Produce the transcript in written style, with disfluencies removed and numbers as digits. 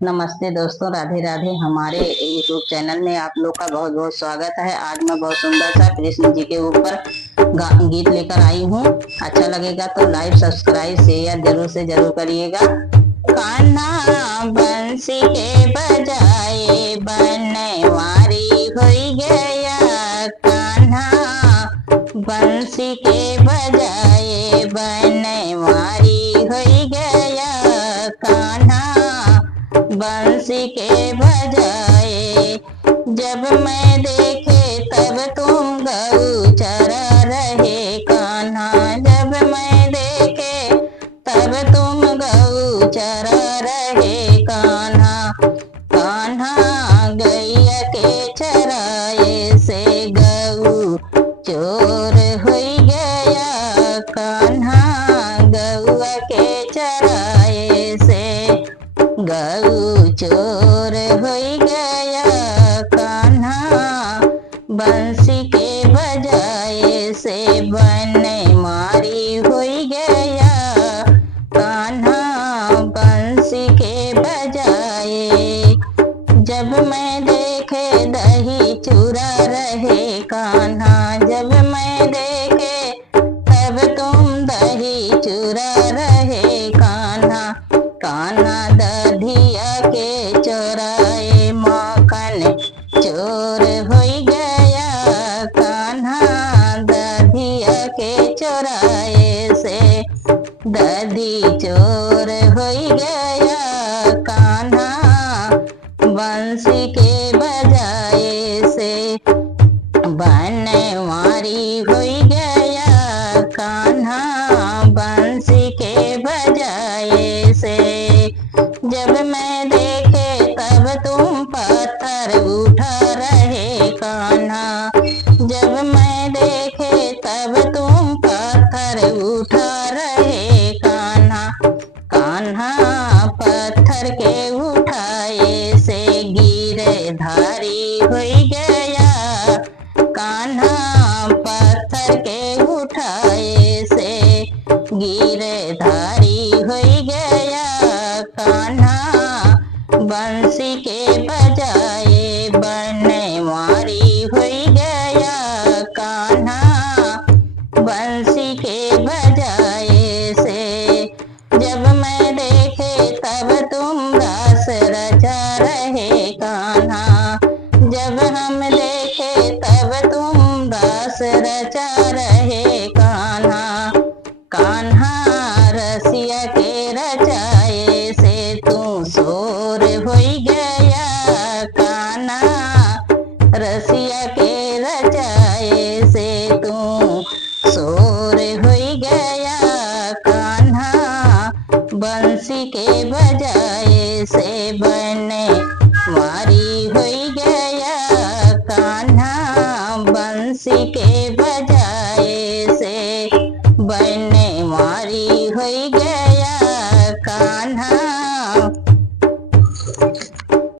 नमस्ते दोस्तों, राधे राधे। हमारे यूट्यूब चैनल में आप लोग का बहुत बहुत स्वागत है। आज मैं बहुत सुंदर सा कृष्ण जी के ऊपर गीत लेकर आई हूँ। अच्छा लगेगा तो लाइक, सब्सक्राइब, शेयर जरूर से जरूर करिएगा। कान्हा बंसी के बजाए बनवारी हो गया, कान्हा बंसी के बजाए बनवारी हो गया, कान्हा बंसी के बजाए। जब मैं देखे तब तुम गऊ चरा रहे कान्हा, जब मैं देखे तब तुम गऊ चरा रहे कान्हा। कान्हा गैया के चराए से गऊ चोर हो गया, कान्हा गौआ के चराए से गऊ चोर हो गया, कान्हा बंसी के बजाए से बनवारी हो गया, कान्हा बंसी के बजाए। जब मैं देखे दही चूरा रहे कान्हा, जब मैं देखे तब तुम दही चूरा रहे कान्हा। कान्हा दधिया के चोराए माखन चोर हो गया, कान्हा दधिया के चोराए से दधी चोर हो गया, कान्हा बंसी के बजाए से बनवारी हो गया, कान्हा बंसी के बजाए से। जब मैं देखे तब तुम पत्थर उठा रहे कान्हा, जब मैं देखे तब तुम पत्थर उठा रहे कान्हा। कान्हा पत्थर के उठाए से गिरधारी हो गया, कान्हा पत्थर के उठाए से गिरधारी हो गया, कान्हा बंसी के बजाए बनवारी हो गया, कान्हा बंसी के बजाए से। जब मैं देखे तब तुम रास रचा रहे कान्हा, जब हम देखे तब तुम रास रचा रहे कान्हा। कान्हा रसिया के रचाए से तू शोर हो गया, कान्हा रसिया के रचाए से तू शोर